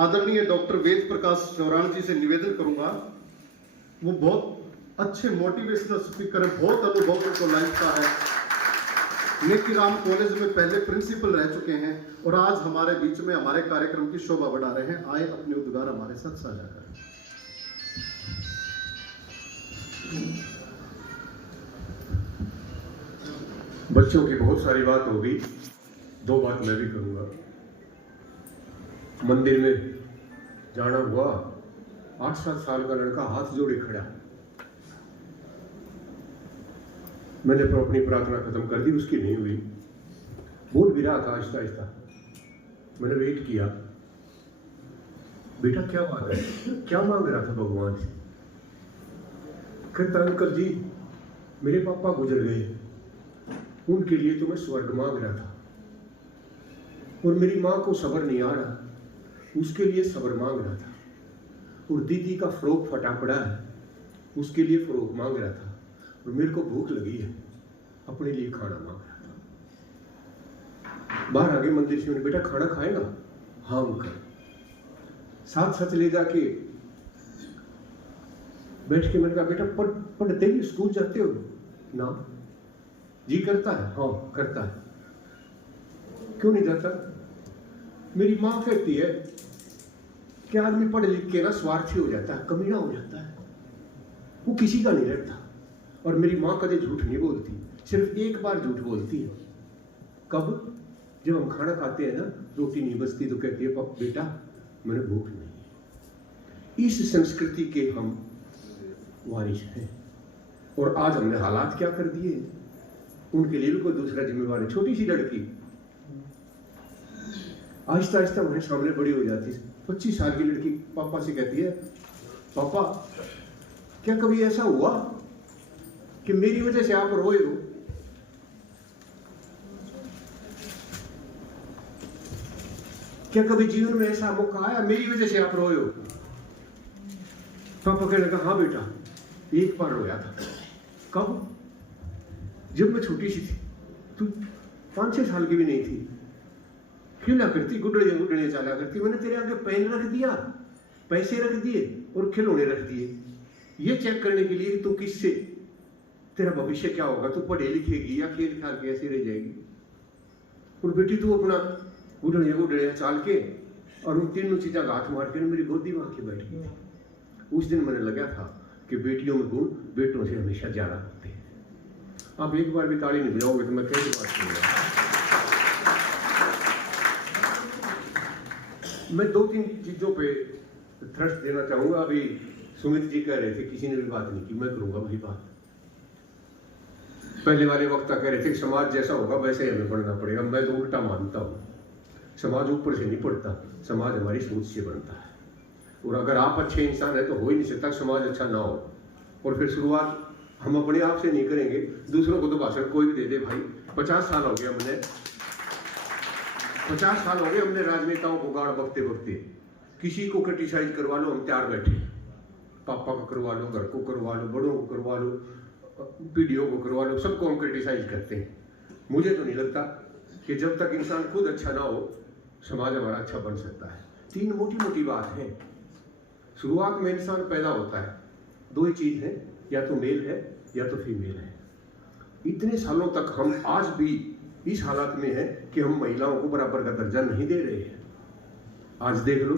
आदरणीय डॉक्टर वेद प्रकाश चौरान जी से निवेदन करूंगा। वो बहुत अच्छे मोटिवेशनल स्पीकर है, बहुत अनुभव उनको लाइफ का है। नेकीराम कॉलेज में पहले प्रिंसिपल रह चुके हैं और आज हमारे बीच में हमारे कार्यक्रम की शोभा बढ़ा रहे हैं। आए अपने उद्गार हमारे साथ साझा करें। बच्चों की बहुत सारी बात होगी, दो बात मैं भी करूंगा। मंदिर में जाना हुआ, 8-7 साल का लड़का हाथ जोड़े खड़ा। मैंने अपनी प्रार्थना खत्म कर दी, उसकी नहीं हुई। बोल भी रहा था आहिस्ता आहिस्ता। मैंने वेट किया, बेटा क्या बात है, क्या मांग रहा था भगवान से? कहता अंकल जी मेरे पापा गुजर गए, उनके लिए तो मैं स्वर्ग मांग रहा था, और मेरी माँ को सब्र नहीं आ रहा, उसके लिए सब्र मांग रहा था, और दीदी का फ्रॉक फटा पड़ा है, उसके लिए फ्रॉक मांग रहा था, और मेरे को भूख लगी है, अपने लिए खाना मांग रहा था। बाहर आगे मंदिर से, बेटा खाना खाएगा? हाँ अंकल। साथ साथ ले जाके बैठ के मैंने कहा बेटा पढ़ते भी स्कूल जाते हो ना? जी करता है? हाँ करता है। क्यों नहीं जाता? मेरी माँ कहती है कि आदमी पढ़ लिख के ना स्वार्थी हो जाता है, कमीना हो जाता है, वो किसी का नहीं रहता। और मेरी माँ कभी झूठ नहीं बोलती, सिर्फ एक बार झूठ बोलती है। कब? जब हम खाना खाते हैं ना, रोटी नहीं बचती तो कहती है बेटा मैंने भूख नहीं है। इस संस्कृति के हम वारिस हैं, और आज हमने हालात क्या कर दिए, उनके लिए भी कोई दूसरा जिम्मेवार है। छोटी सी लड़की आहिस्ता आहिस्ता हमारे सामने बड़ी हो जाती है, 25 साल की लड़की पापा से कहती है पापा क्या कभी ऐसा हुआ कि मेरी वजह से आप रोए हो? क्या कभी जीवन में ऐसा मौका आया मेरी वजह से आप रोए हो? पापा कहने लगा हाँ बेटा, एक बार रोया था। कब? जब मैं छोटी सी थी, तू 5-6 साल की भी नहीं थी, खेला करती, गुडड़ियां गुडड़ियां चला करती, मैंने तेरे आगे पेन रख दिया, पैसे रख दिए और खिलौने रख दिए, ये चेक करने के लिए कि तू किससे, तेरा भविष्य क्या होगा, तू पढ़े लिखेगी या खेल खाल के ऐसे रह जाएगी। और बेटी तू अपना गुडड़ियां गुडड़ियां चाल के और उन तीनों चीज़ों का हाथ मार के मेरी गोदी में आके बैठ गई थी। उस दिन मैंने लगा था कि बेटियों में गुण बेटों से हमेशा ज्यादा होते हैं। आप एक बार भी ताली नहीं बजाओगे तो मैं कैसे बात करूंगा। मैं 2-3 चीजों पे थ्रस्ट देना चाहूंगा। अभी सुमित जी कह रहे थे किसी ने भी बात नहीं की, मैं करूंगा वही बात। पहले वाले वक्ता कह रहे थे कि समाज जैसा होगा वैसे ही हमें बढ़ना पड़ेगा। मैं तो उल्टा मानता हूँ, समाज ऊपर से नहीं पड़ता, समाज हमारी सोच से बनता है। और अगर आप अच्छे इंसान है तो हो ही नहीं सकता समाज अच्छा ना हो। और फिर शुरुआत हम अपने आप से नहीं करेंगे, दूसरों को तो भाषण कोई भी दे दे। भाई 50 साल हो गए हमने, 50 साल हो गए हमने राजनेताओं को गाड़ बकते बकते। किसी को क्रिटिसाइज करवा लो हम तैयार बैठे, पापा को करवा लो, घर को करवा लो, बड़ों को करवा लो, पीढ़ियों को करवा लो, सबको हम क्रिटिसाइज करते हैं। मुझे तो नहीं लगता कि जब तक इंसान खुद अच्छा ना हो समाज हमारा अच्छा बन सकता है। 3 मोटी मोटी बात है। शुरुआत में इंसान पैदा होता है, 2 ही चीज है, या तो मेल है या तो फीमेल है। इतने सालों तक हम आज भी इस हालत में हैं कि हम महिलाओं को बराबर का दर्जा नहीं दे रहे हैं। आज देख लो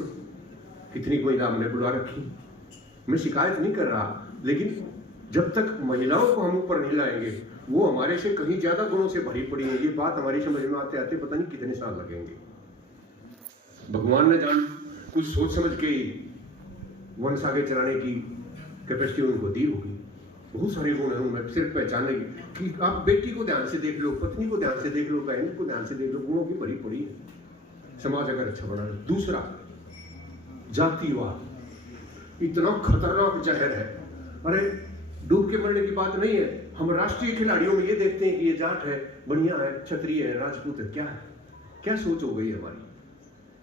कितनी महिला हमने बुला रखी। मैं शिकायत नहीं कर रहा, लेकिन जब तक महिलाओं को हम ऊपर नहीं लाएंगे वो हमारे से कहीं ज्यादा गुणों से भरी पड़ी है। ये बात हमारी समझ में आते आते पता नहीं कितने साल लगेंगे। भगवान ने जान कुछ सोच समझ के वंश आगे चलाने की कैपेसिटी उनको दी होगी। बहुत सारे गुण हैं उनमें, सिर्फ पहचानने की। कि आप बेटी को ध्यान से देख लो, पत्नी को ध्यान से देख लो, बहन को ध्यान से देख लो, गुणों की भरी पड़ी है। समाज अगर अच्छा बना। दूसरा, जातिवाद इतना खतरनाक जहर है। अरे डूब के मरने की बात नहीं है। हम राष्ट्रीय खिलाड़ियों में ये देखते हैं कि ये जाट है, बनिया है, क्षत्रिय है, राजपूत है। क्या है, क्या सोच हो गई हमारी?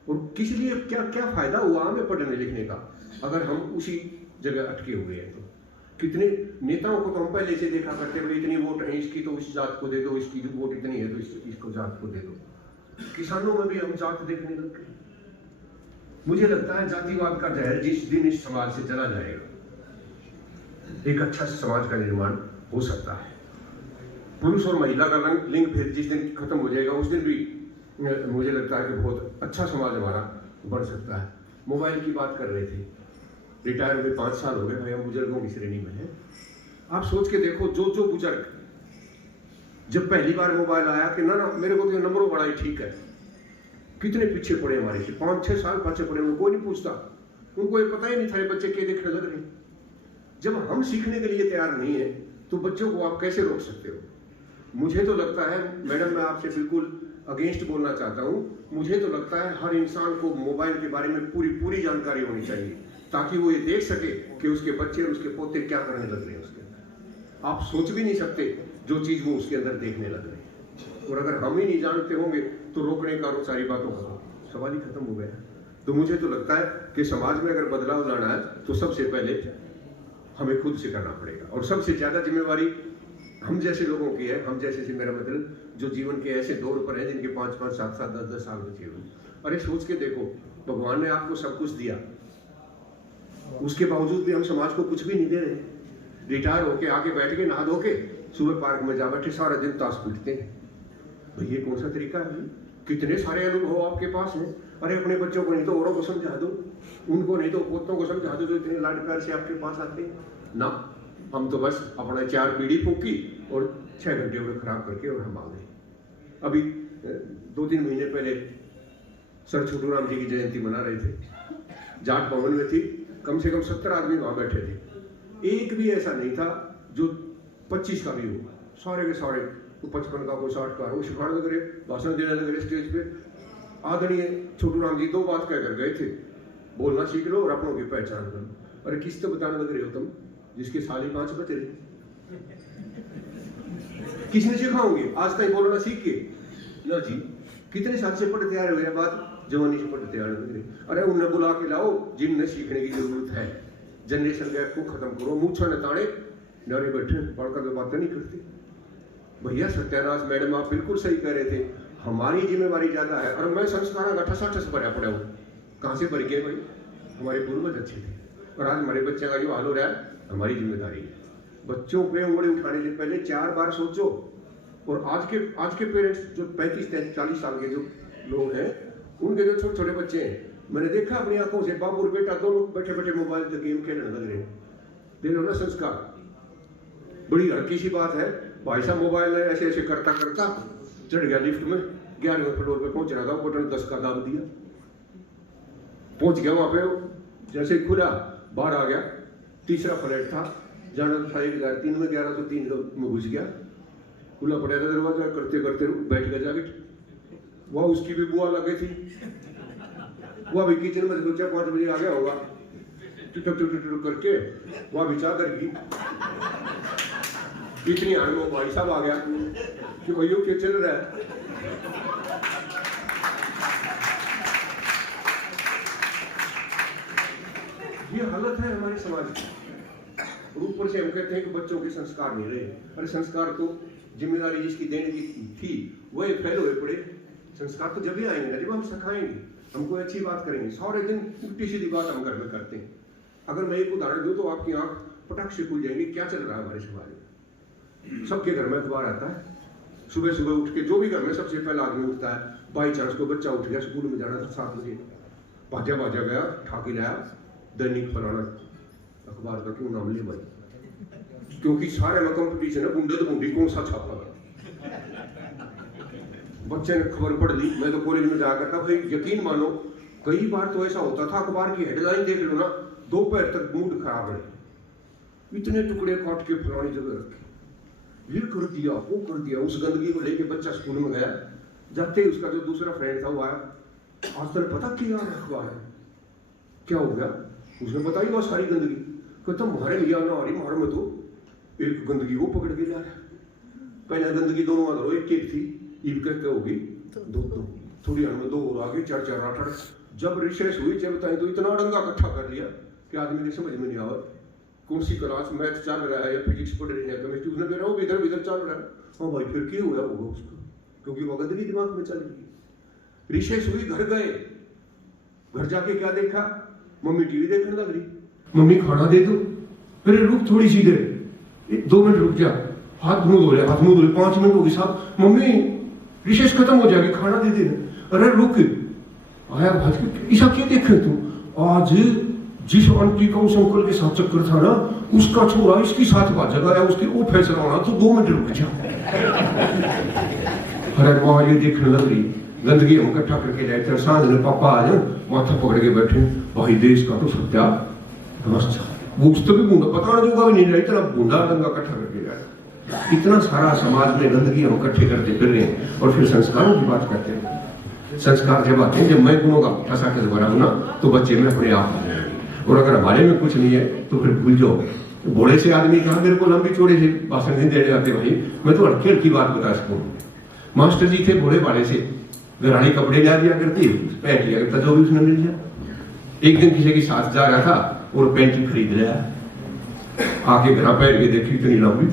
और किस लिए, क्या क्या फायदा हुआ हमें पढ़ने लिखने का अगर हम उसी जगह अटके हुए हैं? तो कितने नेताओं को तो हम पहले से देखा करते हुए, इतनी वोट है इसकी तो इस जात को दे दो, इसकी वोट इतनी है तो इसको जात को दे दो। किसानों में भी हम जात देखने लग गए। मुझे लगता है जातिवाद का जहर जिस दिन इस समाज से चला जाएगा, एक अच्छा समाज का निर्माण हो सकता है। पुरुष और महिला का लिंग भेद जिस दिन खत्म हो जाएगा, उस दिन भी मुझे लगता है कि बहुत अच्छा समाज हमारा बन सकता है। मोबाइल की बात कर रहे थे, रिटायर हुए 5 साल हो गए भाई, हम बुजुर्गों की श्रेणी में हैं। आप सोच के देखो, जो बुजुर्ग जब पहली बार मोबाइल आया कि ना मेरे को तो नंबरों बड़ा ही ठीक है, कितने पीछे पड़े हमारे से, 5-6 साल पीछे पड़े, उनको कोई नहीं पूछता, उनको ये पता ही नहीं था ये बच्चे क्या देखने लग रहे। जब हम सीखने के लिए तैयार नहीं है तो बच्चों को आप कैसे रोक सकते हो? मुझे तो लगता है मैडम, मैं आपसे बिल्कुल अगेंस्ट बोलना चाहता हूँ, मुझे तो लगता है हर इंसान को मोबाइल के बारे में पूरी जानकारी होनी चाहिए, ताकि वो ये देख सके कि उसके बच्चे और उसके पोते क्या करने लग रहे हैं उसके अंदर। आप सोच भी नहीं सकते जो चीज़ वो उसके अंदर देखने लग रहे हैं। और अगर हम ही नहीं जानते होंगे तो रोकने का और सारी बातों का सवाल ही खत्म हो गया। तो मुझे तो लगता है कि समाज में अगर बदलाव लाना है तो सबसे पहले हमें खुद से करना पड़ेगा, और सबसे ज़्यादा जिम्मेवारी हम जैसे लोगों की है। हम जैसे से मेरा मतलब जो जीवन के ऐसे दौर पर हैं जिनके 5-5, 7-7, 10-10 साल बचे हुए। अरे सोच के देखो, भगवान ने आपको सब कुछ दिया, उसके बावजूद भी हम समाज को कुछ भी नहीं दे रहे। रिटायर होके आके बैठ के नहा धो के सुबह पार्क में जा बैठे सारा दिन ताश पीटते हैं। भाई ये कौन सा तरीका है? कितने सारे अनुभव आपके पास हैं। अरे अपने बच्चों को नहीं तो औरों को समझा दो, उनको नहीं तो पोतों को समझा दो जो इतने लाड प्यार से आपके पास आते हैं ना। हम तो बस अपना 4 बीड़ी फूकी और 6 घंटे में खराब करके और हम आ गए। अभी 2-3 महीने पहले सर छोटू राम जी की जयंती मना रहे थे, जाट भवन में थी, कम से कम 70 आदमी वहां बैठे थे। एक भी ऐसा नहीं था जो 25 का भी हो, सारे के सारे, तो 55 का, कोई 60 का, वो सिखाने लग रहे, भाषण देने लग रहे स्टेज पे। आदरणीय छोटू राम जी 2 बात कहकर गए थे, बोलना सीख लो और अपनों की पहचान करो। अरे किस तो बताने लग रहे हो तुम जिसके साल ही 5 बचे रहे? किसने सिखाओगे? आज तक बोलना सीख के ना जी, कितने साल से पढ़ते आ रहे हो, बात जवानी से पढ़ते आ रहे। अरे उन्हें बुला के लाओ जिनने सीखने की जरूरत है। जनरेशन गैप को खत्म करो, मूछा नताड़े नारे बैठे पढ़कर तो बातें नहीं करते। भैया सत्यानाश मैडम आप बिल्कुल सही कह रहे थे, हमारी जिम्मेवारी ज्यादा है। और मैं संस्कारों का ठसा भरा पड़ा हूँ, कहाँ से भर गए भाई? हमारे पूर्वज अच्छे थे और आज हमारे बच्चे का जो हाल हो रहा है हमारी जिम्मेदारी है। बच्चों पे उंगली उठाने से पहले 4 बार सोचो। और आज के पेरेंट्स जो 35-40 साल के जो लोग हैं, उनके जो छोटे बच्चे हैं, मैंने देखा अपनी आंखों से, बाबू और बेटा दोनों बैठे बैठे मोबाइल पे गेम खेलने लग रहे हैं। देख लो ना संस्कार, बड़ी हल्की सी बात है। भाई साहब मोबाइल में ऐसे ऐसे करता करता चढ़ गया लिफ्ट में, 11वें फ्लोर पे पहुंच रहा था, बटन 10 का दाब दिया, पहुंच गया वहां पे। जैसे ही खुला बाहर आ गया, 3रा फ्लैट था, जाना था 1003 में, 1103 में घुस गया। खुला पड़ा था दरवाजा, करते करते बैठ गया जाके। वह उसकी भी बुआ लगी थी, वह भी किचन में सोचा 5 बजे आ गया होगा, टुटक करके वह भी चाह कर गई। इतनी हार में भाई साहब आ गया कि भैया क्या चल रहा है। ये हालत है हमारे समाज की। और ऊपर से हम कहते हैं कि बच्चों के संस्कार नहीं रहे। अरे संस्कार तो जिम्मेदारी जिसकी देने की थी वह फेल हुए पड़े। संस्कार तो जब भी आएंगे ना जब हम सिखाएंगे, हमको अच्छी बात करेंगे। सारे दिन उल्टी सीधी बात हम घर में करते हैं। अगर मैं एक उदाहरण दूं तो आपकी आंख पटक से खुल जाएंगी क्या चल रहा है हमारे समाज में। सबके घर में अखबार आता है, सुबह सुबह उठ के जो भी घर में सबसे पहला आदमी उठता है, बाई चांस को बच्चा उठ गया, स्कूल में जाना था 7 बजे, भाजा गया, ठाकी लाया दैनिक फलाना अखबार का, क्यों नाम ले भाई, क्योंकि सारे में कंपटीशन है, बूंदे तो बूंदी कौन सा छापा। बच्चे ने खबर पढ़ ली। मैं तो कॉलेज में जाया करता भाई, यकीन मानो कई बार तो ऐसा होता था, अखबार की हेडलाइन देख लो ना, दोपहर तक मूड खराब है, इतने टुकड़े काट के फलानी जगह रखे, ये कर दिया वो कर दिया। उस गंदगी को लेके बच्चा स्कूल में गया, जाते ही उसका जो दूसरा फ्रेंड था वो आया, आज तक पता क्या अखबार है, क्या हो गया? उसने बताई वो सारी गंदगी। कहता मारे लिया ना, अरे मारे में तो एक गंदगी वो पकड़ के जा रहा है। पहले गंदगी दोनों वालों एक थी, ईद करके होगी 2 थोड़ी में 2 और आगे 4 8 जब रिसेस हुई जब तक तो इतना डंगा इकट्ठा कर लिया कि आदमी के समझ में नहीं आवा कौन सी क्लास मैथ चल रहा है या फिजिक्स पढ़ रही है, केमिस्ट्री, उसने कह रहा है इधर चल रहा है। हाँ भाई फिर क्यों हुआ होगा उसको, क्योंकि वो गंदगी दिमाग में चल रही। रिसेस हुई, घर गए, घर जाके क्या देखा, मम्मी टीवी देखने लग रही। मम्मी खाना दे दो, अरे रुक थोड़ी सी देर, 2 मिनट रुक जा, हाथ मुंह धो ले, 5 मिनट हो गए साहब, मम्मी रिसेस खत्म हो जाएगी, खाना दे देना। अरे रुक आया भाज, ऐसा क्या देख रहे तुम, आज जिस आंटी का उस अंकल के साथ चक्कर था ना, उसका छोरा इसके साथ भाजेगा या उसके वो फैसला होना, तो 2 मिनट रुक जा। अरे माँ ये देखने लग रही, गंदगी हम इकट्ठा करके जाते, सांझ में पापा आ जाए, माथा पकड़ के बैठे, भाई देश का तो सत्या वो तो भी बूंदा पता ना होगा भी नहीं रहा, इतना बूंदा दंगा इकट्ठा करके जाए। इतना सारा समाज में गंदगी हम इकट्ठे करते फिर रहे हैं, और फिर संस्कारों की बात करते हैं। संस्कार जब आते हैं, जब मैं गुणों का फंसा के दोबारा ना, तो बच्चे में अपने आप आ जाएंगे, और अगर हमारे में कुछ नहीं है तो फिर भूल जाओ। बड़े से आदमी कहा मेरे को लंबी चौड़े से भाषण नहीं देने आते भाई, मैं तो हल्की हल्की बात बता सकूँ। मास्टर जी थे घोड़े वाले से, घरानी कपड़े ला दिया करती, पैंट लिया करता, जो भी उसने मिल जाए। एक दिन किसी के साथ जा रहा था और पैंट खरीद लिया, आके घर पहन के देखी इतनी लंबी,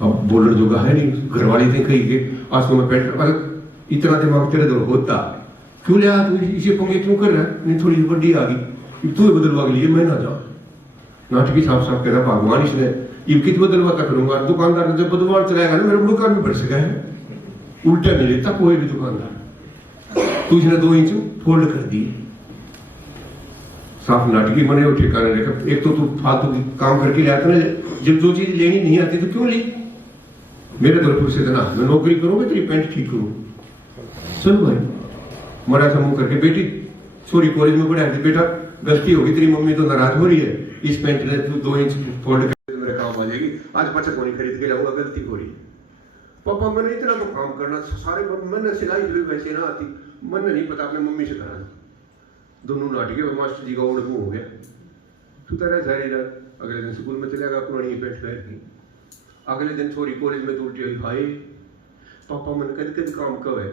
अब बोलने जोगा है नहीं, घर वाले थे कही के आज तो मैं पैंट, इतना दिमाग तेरे दौर होता क्यों लिया तू, इसे पंगे क्यों कर रहा है, नहीं थोड़ी बड़ी आ गई, तू बदलवा के लिए मैं ना जाऊँ। नाटकी साफ साफ कह रहा भगवान इसने ये कित बदलवाता करूंगा, दुकानदार ने जब बदलवा चलाएगा ना, मेरा दुकान भी बढ़ सका है, उल्टा नहीं लेता कोई भी दुकानदार। तो इसने 2 इंच फोल्ड कर दिए, साफ नाटकी बने और ठिकाने रखा। एक तो तू फालतू काम करके ले आता ना, जब जो चीज लेनी नहीं आती तो क्यों ली, मेरे तरफ से इतना मैं नौकरी करूंगा तेरी पैंट ठीक करूँ। सुन भाई मरा सा मुंह करके, बेटी सॉरी कॉलेज में पढ़ा थी, बेटा गलती होगी, तेरी मम्मी तो नाराज हो रही है, इस पैंट ने तू 2 इंच फोल्ड करके मेरे काम आ जाएगी, आज 50 गोनी खरीद के जाऊंगा, गलती हो रही है। पापा मैंने इतना तो काम करना सारे, मैंने सिलाई भी वैसे ना आती, मैंने नहीं पता अपने मम्मी से करा। दोनों नाटके में मास्टर जी का ओढ़ मुंह हो गया, तू तेरा जारी रहा। अगले दिन स्कूल में चला गया, पुरानी पैंट पहन की। अगले दिन छोरी कॉलेज में उल्टी हुई, भाई पापा मैंने कद कद काम कब है,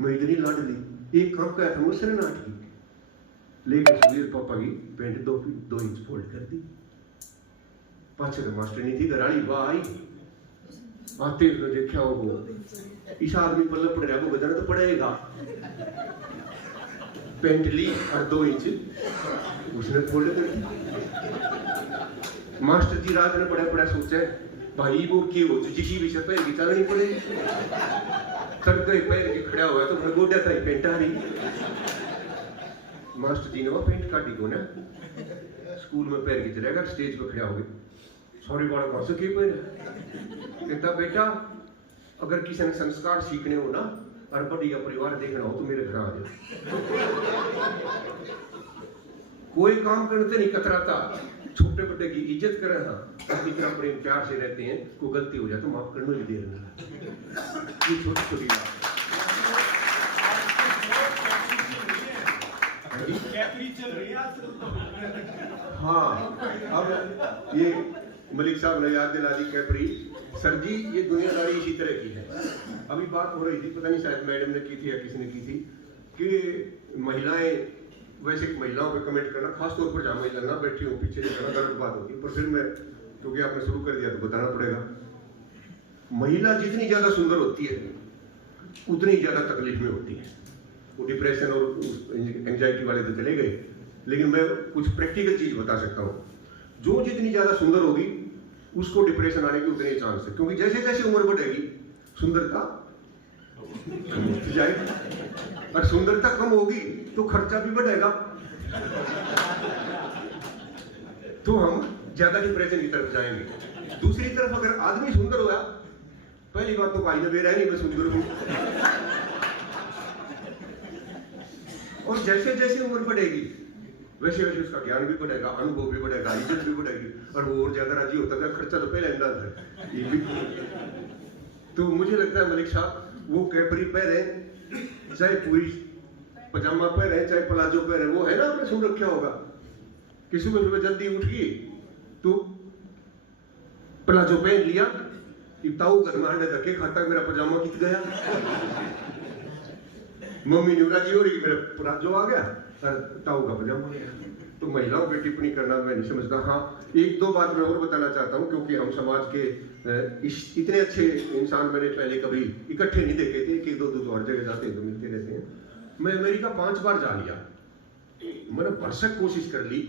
मैं इतनी लाडली, एक काम किया था मुझसे नाटकी, लेकिन सुबह पापा की पैंट 2 इंच फोल्ड कर दी। पाछे तो मास्टर नहीं थी, घरानी भाई आते हुए देखा वो, इस आदमी पल्ले पड़ रहा, वो बदलना तो पड़ेगा। पैंट ली और 2 इंच उसने फोल्ड कर दी। मास्टर जी रात ने पड़ा सोचा भाई वो क्यों हो, जिसी भी से पैर की चलनी पड़ेगी, तब गए पैर के खड़ा हुआ तो मैं गोडा था पेंट आ रही। मास्टर जी ने वो पेंट काटी को ना, स्कूल में पैर की चलेगा, स्टेज पे खड़ा हो गए, सॉरी बड़ा कौन से क्यों पैर, कहता बेटा अगर किसी ने संस्कार सीखने हो ना और बढ़िया परिवार देखना हो तो मेरे घर आ जाओ। कोई काम करते नहीं कतराता, छोटे बड़े की इज्जत करें, हाँ इतना प्रेम प्यार से रहते हैं, कोई गलती हो जाए तो माफ करने की देर नहीं, ये छोटी छोटी बात। हाँ अब ये मलिक साहब ने याद दिला दी कैपरी, सर जी ये दुनियादारी इसी तरह की है। अभी बात हो रही थी, पता नहीं शायद मैडम ने की थी या किसी ने की थी, कि महिलाएं, वैसे महिलाओं पे कमेंट करना, खासतौर पर जहाँ महिला ना बैठी हूँ पीछे करना गलत बात होती है, पर फिर मैं क्योंकि आपने शुरू कर दिया तो बताना पड़ेगा। महिला जितनी ज्यादा सुंदर होती है उतनी ज्यादा तकलीफ में होती है। वो डिप्रेशन और एंजाइटी वाले तो चले गए, लेकिन मैं कुछ प्रैक्टिकल चीज बता सकता हूँ। जो जितनी ज्यादा सुंदर होगी उसको डिप्रेशन आने के उतने चांस है, क्योंकि जैसे जैसे उम्र बढ़ेगी सुंदरता जाएगी, और सुंदरता कम होगी तो खर्चा भी बढ़ेगा, तो हम ज्यादा डिप्रेशन की तरफ जाएंगे। दूसरी तरफ अगर आदमी सुंदर होगा, पहली बात तो भाई ने बेरा नहीं मैं सुंदर हूं, और जैसे जैसे उम्र बढ़ेगी वैसे वैसे उसका ज्ञान भी बढ़ेगा, अनुभव भी बढ़ेगा, इज्जत भी बढ़ेगी, और वो और ज्यादा राजी होता है, खर्चा तो पहले अंदाज है ये भी। तो मुझे लगता है मलिक साहब वो कैपरी पहने, चाहे पूरी पजामा पहने, चाहे प्लाजो पहने, वो है ना आपने सुन रखा होगा कि सुबह सुबह जल्दी उठ गई तो प्लाजो पहन लिया, ताऊ घर में अंडे धक्के खाता, मेरा पजामा कित गया, मम्मी न्यूराजी हो रही, मेरा प्लाजो आ गया, ताऊ का पजामा गया। तो महिलाओं पे टिप्पणी करना मैं नहीं समझता। हाँ एक दो बात मैं और बताना चाहता हूँ, क्योंकि हम समाज के इतने अच्छे इंसान मैंने पहले कभी इकट्ठे नहीं देखे थे, एक दो हर जगह जाते हैं तो मिलते रहते हैं। मैं अमेरिका 5 बार जा लिया, मैंने भरसक कोशिश कर ली।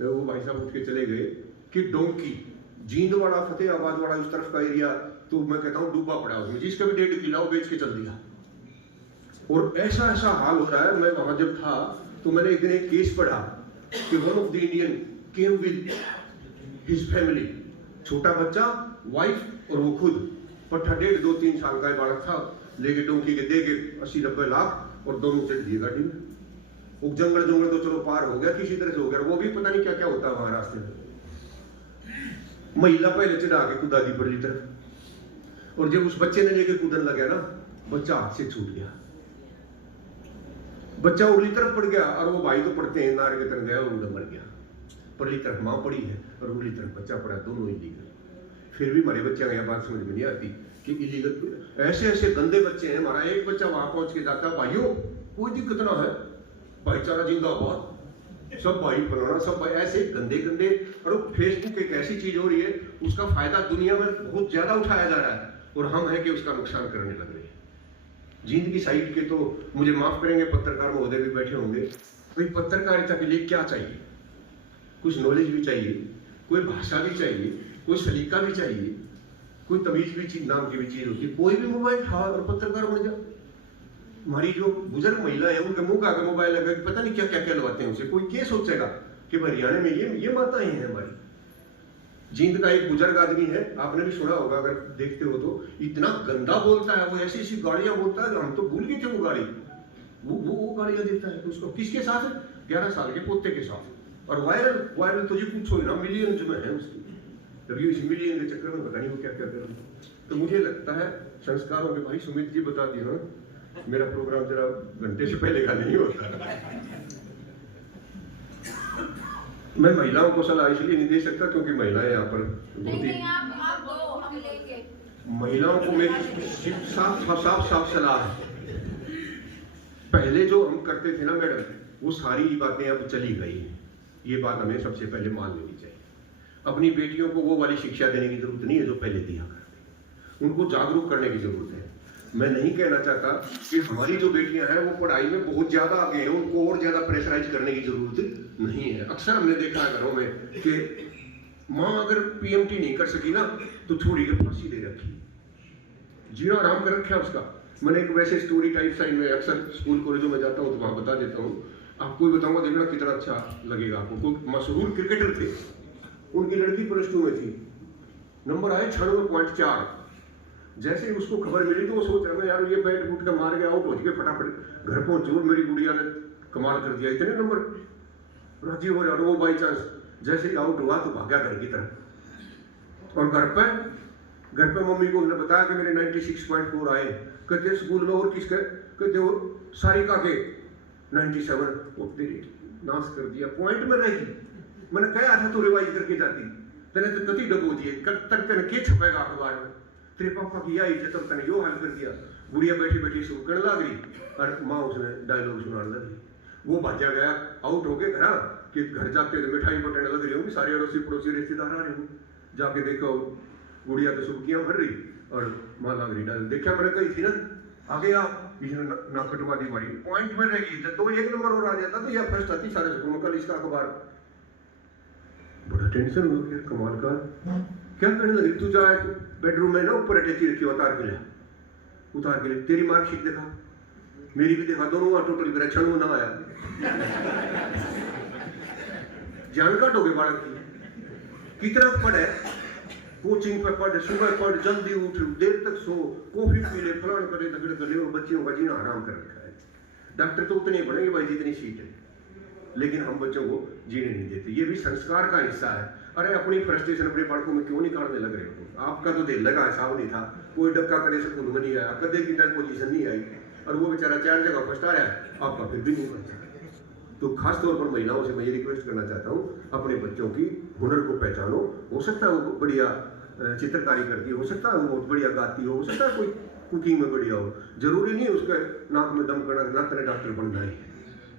वो भाई साहब उठ के चले गए कि डोंकी जींद वाला फतेहाबाद वाला उस तरफ का एरिया, तो मैं कहता हूँ डूबा पड़ा उसमें, जिसका भी 1.5 किलो बेच के चल दिया। और ऐसा ऐसा हाल हो रहा है। मैं वहां जब था तो मैंने एक दिन एक केस पढ़ा कि one of the Indian came with his family, छोटा बच्चा, वाइफ और वो खुद, पट्टा 1.5, 2, 3 साल का बालक था, लेके डोंकी के दे के 80-90 लाख और दोनों चढ़ दिए गाड़ी में। वो जंगल तो चलो पार हो गया, किसी तरह से हो गया। वो भी पता नहीं क्या क्या होता है वहां रास्ते में। महिला पहले चढ़ा के कूदा दी पड़ली तरफ, और जब उस बच्चे ने लेके कूदन लगा ना, बच्चा हाथ से छूट गया, बच्चा उड़ली तरफ पड़ गया। और वो भाई तो पड़ते हैं, नार के तरफ गया और उधर मर गया। पड़ली तरफ माँ पड़ी है और उड़ली तरफ बच्चा पड़ा, दोनों इलीगल। फिर भी हमारे बच्चे का यह बात समझ में नहीं आती कि इलीगल, ऐसे ऐसे गंदे बच्चे हैं। हमारा एक बच्चा वहां पहुंच के जाता है, भाइयों कोई दिक्कत ना है, भाईचारा जिंदाबाद, सब भाई फलाना, सब भाई, ऐसे गंदे गंदे। और फेसबुक एक ऐसी चीज हो रही है, उसका फायदा दुनिया में बहुत ज्यादा उठाया जा रहा है, और हम है कि उसका नुकसान करने लग रहे हैं। जींद की साइड के तो मुझे माफ करेंगे पत्रकार महोदय भी बैठे होंगे, भाई पत्रकारिता के लिए क्या चाहिए? कुछ नॉलेज भी चाहिए, कोई भाषा भी चाहिए, कोई सलीका भी चाहिए, कोई तमीज भी चीज नाम की भी चीज होती है। कोई भी मोबाइल उठा और पत्रकार बन जाए। हमारी जो बुजुर्ग महिला है, उनके मुंह का आगे मोबाइल लगा, पता नहीं क्या क्या कहलवाते हैं उसे। कोई क्या सोचेगा कि हरियाणा में ये माताएं हैं हमारी। जींद का एक बुजुर्ग आदमी है, आपने भी सुना होगा अगर देखते हो तो, इतना गंदा बोलता है वो, ऐसी ऐसी गाड़ियां बोलता है, हम तो भूल गए थे वो गाड़ी, वो गाड़ियां देता है उसको। किसके साथ? 11 साल के पोते के साथ। और वायरल तो ये पूछो ना, मिलियन में है उसकी। अभी इस मिलियन के चक्कर में पता नहीं वो क्या क्या कर। तो मुझे लगता है संस्कारों के भाई, सुमित जी बता दिया, मेरा प्रोग्राम जरा घंटे से पहले का नहीं होता। मैं महिलाओं को सलाह इसलिए नहीं दे सकता क्योंकि महिलाएं यहाँ पर बहुत ही, आप दो, हम लेंगे। महिलाओं को मेरी साफ सलाह है। पहले जो हम करते थे ना मैडम, वो सारी बातें अब चली गई हैं। ये बात हमें सबसे पहले मान लेनी चाहिए। अपनी बेटियों को वो वाली शिक्षा देने की जरूरत नहीं है जो पहले दिया करते। उनको जागरूक करने की जरूरत है। मैं नहीं कहना चाहता कि हमारी जो बेटियां हैं वो पढ़ाई में बहुत ज्यादा आगे हैं, उनको और ज्यादा प्रेशराइज करने की जरूरत नहीं है। अक्सर हमने देखा है घरों में कि माँ अगर पीएमटी नहीं कर सकी ना तो छोड़ी के फांसी दे रखी, जीना आराम कर रखा उसका। मैंने एक वैसे स्टोरी टाइप साइड में अक्सर स्कूल कॉलेजों में जाता हूँ तो वहां बता देता हूँ। आपको भी बताऊंगा, देखना कितना अच्छा लगेगा आपको। कोई मशहूर क्रिकेटर थे, उनकी लड़की +2 में थी, नंबर आए 96.4। जैसे ही उसको खबर मिली तो वो सोच रहा है यार ये बैट बूट का मार गया, आउट हो गया, फटाफट घर पहुंचे और मेरी गुड़िया ने कमाल कर दिया, इतने नंबर, राजी हो रहा। वो बाई चांस जैसे ही आउट हुआ तो भागा घर की तरफ। और घर पे मम्मी को उन्होंने बताया कि मेरे 96.4 आए। कहते स्कूल में और किसके? कहते वो सारिका के 97। वो तेरी नाश कर दिया, पॉइंट में रहेगी। मैंने कहा था तो रिवाइज करके जाती, तेने तो कति डबो दिए, तड़के के छपेगा अखबार में, तेरे पापा की आई थे तब तने यो हाल कर दिया। गुड़िया बैठी बैठी शुरू करने लग रही और माँ उसने डायलॉग सुनाने लगी। वो भाजा गया, आउट हो गए घर कि घर जाते थे मिठाई बटने लग रही होंगी, सारे अड़ोसी पड़ोसी रिश्तेदार आ रहे होंगे। जाके देखो गुड़िया तो सुबकियां भर रही और माँ लग रही डायल। देखा मैंने कही थी ना आगे आप इसने ना कटवा दी हमारी, पॉइंट में रहेगी तो 1 नंबर और आ जाता तो यह फर्स्ट आती सारे स्कूल में। कल इसका अखबार बड़ा टेंशन हो गया, कमाल का क्या करने लगी तू? जाए तो बेडरूम में ना ऊपर अटैची रखी, उतार के ले तेरी मार्कशीट देखा, मेरी भी देखा, दोनों टोटल मेरा 6 ना आया। जान काट हो गए बालक की, कितना पढ़े, कोचिंग पे पढ़, सुबह पढ़, जल्दी उठ, देर तक सो, कॉफी पी ले, फलान करे, दगड़े कर ले, और बच्चियों का जीना आराम कर रखा है। डॉक्टर तो उतने पढ़ेंगे भाई जितनी सीट है, लेकिन हम बच्चों को जीने नहीं देते। ये भी संस्कार का हिस्सा है। अरे अपनी फ्रस्ट्रेशन अपने बालकों में क्यों निकालने लग रहे हो? आपका तो दिल लगा हिसाब नहीं था, कोई डक्का करे स्कूल में नहीं आया, कदे की तक पोजीशन नहीं आई, और वो बेचारा 4 जगह फर्स्ट आ रहा है, आपका फिर भी नहीं बचा। तो खास तौर पर महिलाओं से मैं ये रिक्वेस्ट करना चाहता हूँ, अपने बच्चों की हुनर को पहचानो। हो सकता है वो बढ़िया चित्रकारी करती हो सकता है वो बहुत बढ़िया गाती हो सकता है कोई कुकिंग में बढ़िया हो, जरूरी नहीं उसके नाक में दम करना ना तेरे डॉक्टर बनना ही,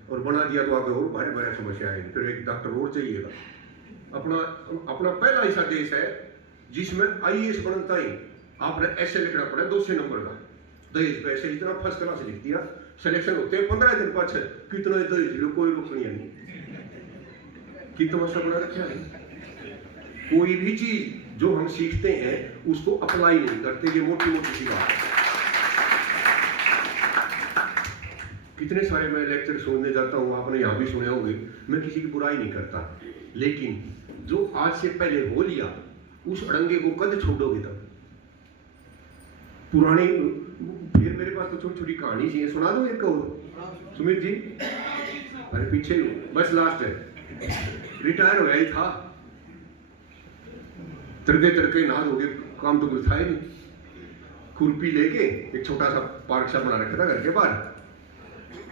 और बना दिया तो आगे और भारी भारी समस्या आएगी, फिर एक डॉक्टर और चाहिएगा। अपना पहला ऐसा देश है जिसमें IAS बनता ही आपने ऐसे लिखना पड़ा 200 नंबर का, दहेज पे ऐसे इतना फर्स्ट क्लास लिख दिया सिलेक्शन होते हैं 15 दिन पाछे कितना तो इसलिए कोई रुकनी नहीं कि तमाशा बना रखा है। कोई भी चीज जो हम सीखते हैं उसको अप्लाई नहीं करते, ये मोटी मोटी सी बात है। कितने सारे मैं लेक्चर सुनने जाता हूँ, आपने यहाँ भी सुने होंगे, मैं किसी की बुराई नहीं करता, लेकिन जो आज से पहले हो लिया उस अड़ंगे को कद छोड़ोगे तब। पुरानी फिर मेरे पास तो छोटी छोटी कहानी चाहिए, सुना दो एक और सुमित जी। अरे पीछे बस लास्ट है, रिटायर हो गया ही था, तड़के तड़के नहा धोके काम तो कुछ था ही नहीं। खुरपी लेके एक छोटा सा पार्क सा बना रखा था घर के बाहर,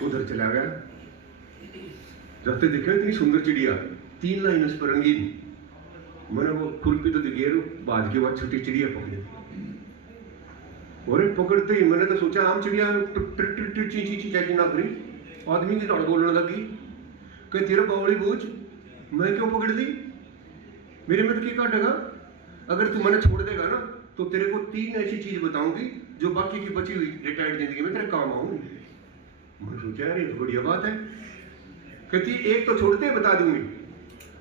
उधर चला गया। जाते देखे इतनी सुंदर चिड़िया, 3 लाइन उस पर रंगीन। मैंने वो खुरपी तो दिखे, बाद के बाद छोटी चिड़िया पकड़ी, और पकड़ते ही मैंने तो सोचा आम चिड़िया ची ना करी। आदमी की तड़ बोलने लगी कि तेरा बावली बूझ मैं क्यों पकड़ दी, मेरे में तो क्या काटेगा, अगर तू मैंने छोड़ देगा ना तो तेरे को 3 ऐसी चीज बताऊंगी जो बाकी की बची हुई रिटायर्ड जिंदगी में तेरे काम आऊंगी। मैंने सोचा यार ये बढ़िया बात है। कहती एक तो छोड़ते बता दूंगी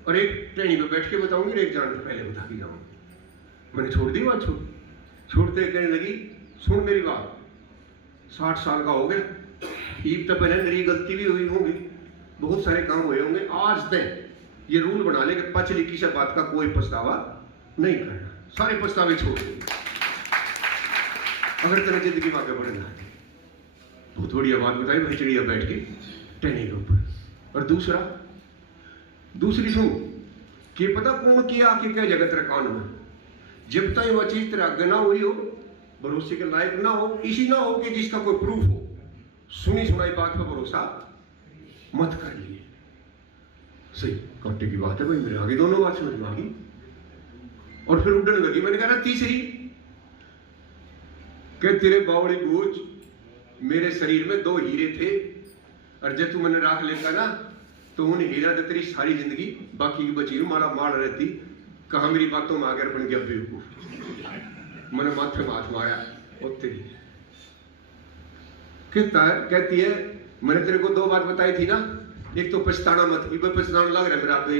और एक ट्रेनिंग पे बैठ के बताऊंगी और एक जाने से पहले बता के जाऊंगी। मैंने छोड़ दी बात, छोड़ते कहने लगी सुन मेरी बात, 60 साल का हो गया, ईद तो पहले मेरी गलती भी हुई होगी, बहुत सारे काम हुए होंगे, आज तक ये रूल बना ले कि पछली किसी बात का कोई पछतावा नहीं करना, सारे पछतावे छोड़ दे अगर तेरा जिंदगी में आगे बढ़ना है। बहुत बढ़िया बात बताई भाई चिड़िया बैठ के टहनी के ऊपर। और दूसरी सुन कि पता कौन किया कि क्या जगत रकान में, जब तक वह चीज तेरा आगे ना हुई हो, भरोसे के लायक ना हो, इसी ना हो कि जिसका कोई प्रूफ हो, सुनी सुनाई बात पर भरोसा मत कर लिए। सही कांटे की बात है भाई, मेरे आगे दोनों बात समझ में आ गई। और फिर उड़ने लगी। मैंने कहा तीसरी कि तेरे बावड़ी बूझ मेरे शरीर में 2 हीरे थे, और जब तू मैंने राख लेता ना तो उन हीरा तेरी सारी जिंदगी बाकी की बची हुई मारा मार रहती। कहा मेरी बातों में आकर बन गया बेवकूफ। मैंने माथे हाथ मारा और तेरी कहती है मैंने तेरे को 2 बात बताई थी ना, एक तो पछताना मत, पछताना लग रहा है मेरा पे,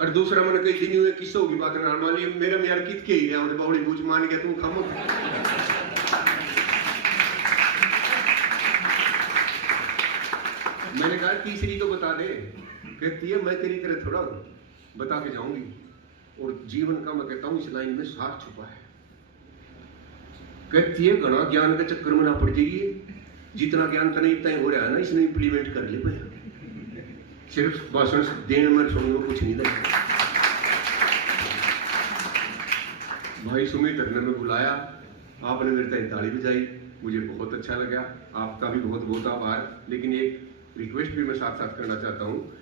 और दूसरा मैंने कही दिन हुए किसों की बात ना मान ली मेरा यार कित के ही रहा बावड़ी बूझ मान गया तुम खामो। मैंने कहा तीसरी तो बता दे। कहती है मैं तेरी तरह थोड़ा हूं, बता के जाऊंगी, और जीवन का मैं कहता हूं इस लाइन में सार छुपा है। कहती है घना ज्ञान के चक्कर में ना पड़ जाइए, जितना ज्ञान तने इतना हो रहा है ना इसने इंप्लीमेंट कर ले पहले, सिर्फ भाषण देने में सुनने में कुछ नहीं लगता। भाई सुमित ने में बुलाया, आपने मेरे तक ताली बजाई, मुझे बहुत अच्छा लगा, आपका भी बहुत बहुत आभार। लेकिन एक रिक्वेस्ट भी मैं साथ साथ करना चाहता हूँ,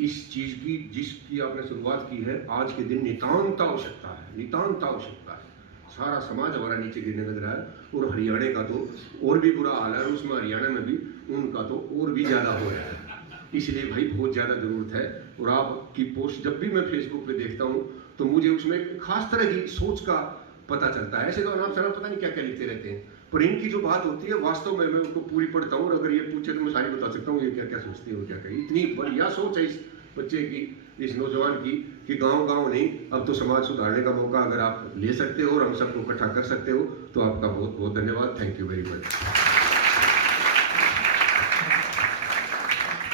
इस चीज की जिसकी आपने शुरुआत की है आज के दिन नितांत आवश्यकता है, नितांत आवश्यकता है। सारा समाज हमारा नीचे गिरने लग रहा है, और हरियाणा का तो और भी बुरा हाल है, उसमें हरियाणा में भी उनका तो और भी ज्यादा हो रहा है। इसलिए भाई बहुत ज्यादा जरूरत है। और आपकी पोस्ट जब भी मैं फेसबुक पे देखता हूँ तो मुझे उसमें एक खास तरह की सोच का पता चलता है। ऐसे तो नाम सारा पता नहीं क्या क्या लिखते रहते हैं, पर इनकी जो बात होती है वास्तव में मैं उनको पूरी पढ़ता हूँ, और अगर ये पूछे तो मैं सारी बता सकता हूँ ये क्या क्या सोचती है और क्या क्या। इतनी बढ़िया सोच है इस बच्चे की, इस नौजवान की, कि गांव नहीं अब तो समाज सुधारने का मौका अगर आप ले सकते हो और हम सबको इकट्ठा कर सकते हो तो आपका बहुत बहुत धन्यवाद। Thank you very much.